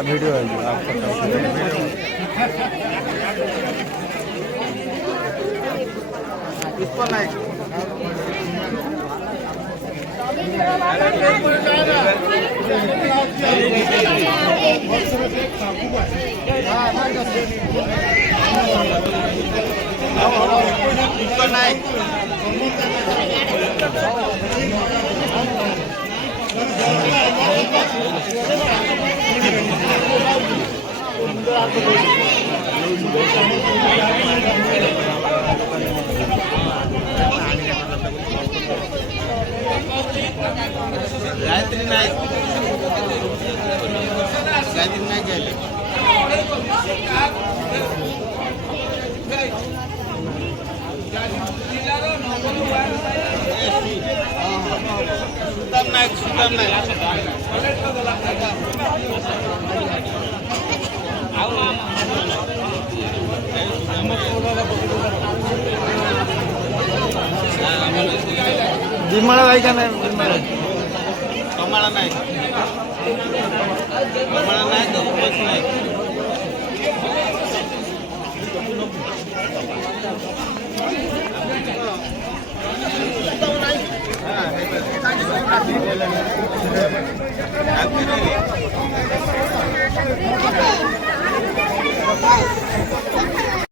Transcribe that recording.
वीडियो है इसको नहीं गायत्री नाही गायत्री नाही केले सुदाम नाही जिम्माळा आहे का नाही कमाळा नाही कमाळा नाही तर उपवास नाही